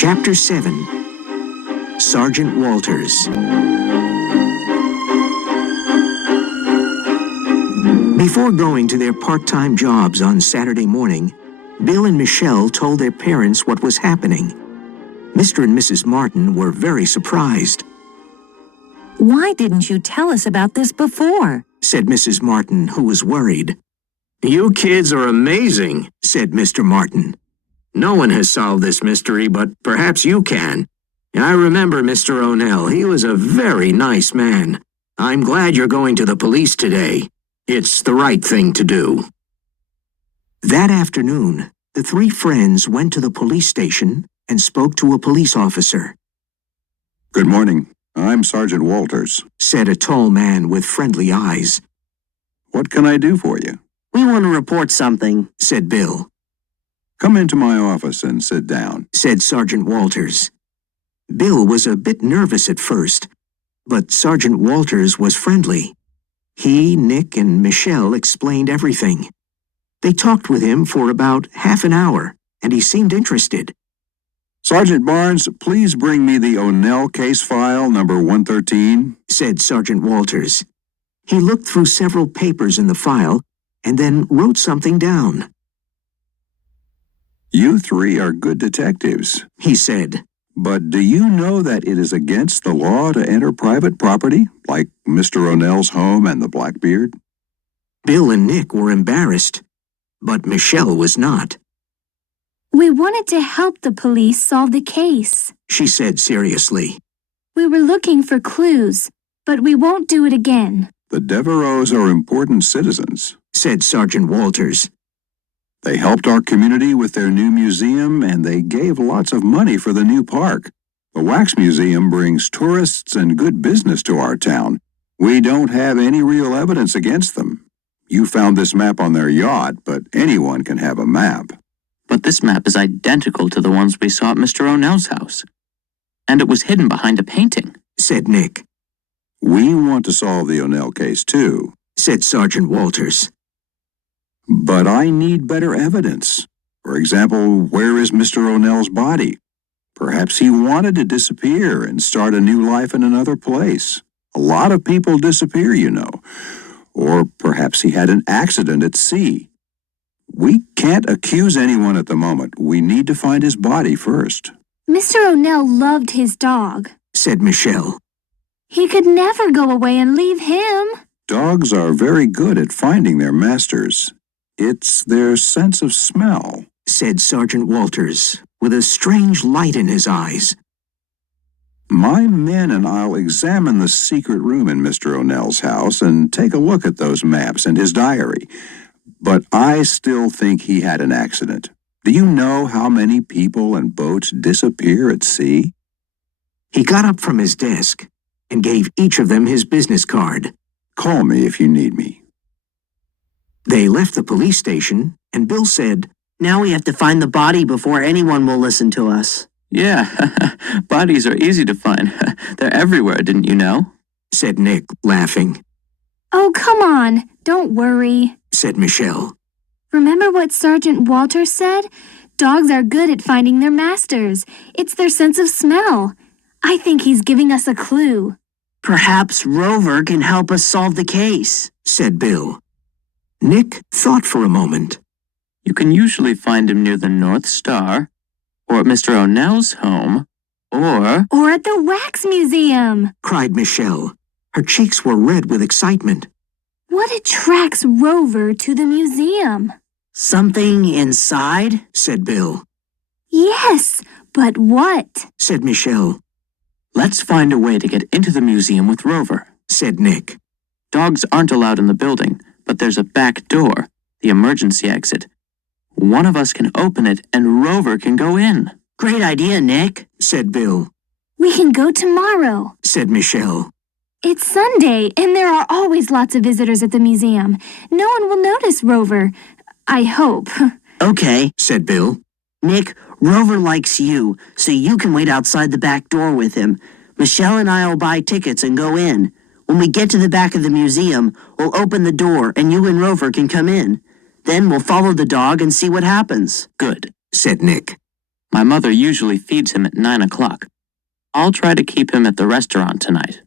Chapter 7. Sergeant Walters. Before going to their part-time jobs on Saturday morning, Bill and Michelle told their parents what was happening. Mr. and Mrs. Martin were very surprised. "Why didn't you tell us about this before?" said Mrs. Martin, who was worried. "You kids are amazing," said Mr. Martin. "No one has solved this mystery, but perhaps you can. I remember Mr. O'Nell. He was a very nice man. I'm glad you're going to the police today. It's the right thing to do." That afternoon, the three friends went to the police station and spoke to a police officer. "Good morning. I'm Sergeant Walters," said a tall man with friendly eyes. "What can I do for you?" "We want to report something," said Bill. "Come into my office and sit down," said Sergeant Walters. Bill was a bit nervous at first, but Sergeant Walters was friendly. He, Nick, and Michelle explained everything. They talked with him for about half an hour, and he seemed interested. "Sergeant Barnes, please bring me the O'Nell case file number 113, said Sergeant Walters. He looked through several papers in the file and then wrote something down. "You three are good detectives," he said. "But do you know that it is against the law to enter private property, like Mr. O'Nell's home and the Blackbeard?" Bill and Nick were embarrassed, but Michelle was not. "We wanted to help the police solve the case," she said seriously. "We were looking for clues, but we won't do it again." "The Devereaux are important citizens," said Sergeant Walters. "They helped our community with their new museum, and they gave lots of money for the new park. The Wax Museum brings tourists and good business to our town. We don't have any real evidence against them. You found this map on their yacht, but anyone can have a map." "But this map is identical to the ones we saw at Mr. O'Nell's house. And it was hidden behind a painting," said Nick. "We want to solve the O'Nell case, too," said Sergeant Walters. "But I need better evidence. For example, where is Mr. O'Nell's body? Perhaps he wanted to disappear and start a new life in another place. A lot of people disappear, you know. Or perhaps he had an accident at sea. We can't accuse anyone at the moment. We need to find his body first." "Mr. O'Nell loved his dog," said Michelle. "He could never go away and leave him." "Dogs are very good at finding their masters. It's their sense of smell," said Sergeant Walters, with a strange light in his eyes. "My men and I'll examine the secret room in Mr. O'Nell's house and take a look at those maps and his diary. But I still think he had an accident. Do you know how many people and boats disappear at sea?" He got up from his desk and gave each of them his business card. "Call me if you need me." They left the police station, and Bill said, "Now we have to find the body before anyone will listen to us." "Yeah, bodies are easy to find. They're everywhere, didn't you know?" said Nick, laughing. "Oh, come on, don't worry," said Michelle. "Remember what Sergeant Walters said? Dogs are good at finding their masters. It's their sense of smell. I think he's giving us a clue." "Perhaps Rover can help us solve the case," said Bill. Nick thought for a moment. "You can usually find him near the North Star, or at Mr. O'Nell's home, Or at the Wax Museum," cried Michelle. Her cheeks were red with excitement. "What attracts Rover to the museum?" "Something inside?" said Bill. "Yes, but what?" said Michelle. "Let's find a way to get into the museum with Rover," said Nick. "Dogs aren't allowed in the building, but there's a back door, the emergency exit. One of us can open it and Rover can go in." "Great idea, Nick," said Bill. "We can go tomorrow," said Michelle. "It's Sunday, and there are always lots of visitors at the museum. No one will notice Rover. I hope." "Okay," said Bill. "Nick, Rover likes you, so you can wait outside the back door with him. Michelle and I will buy tickets and go in. When we get to the back of the museum, we'll open the door and you and Rover can come in. Then we'll follow the dog and see what happens." "Good," said Nick. My mother usually feeds him at 9 o'clock. I'll try to keep him at the restaurant tonight.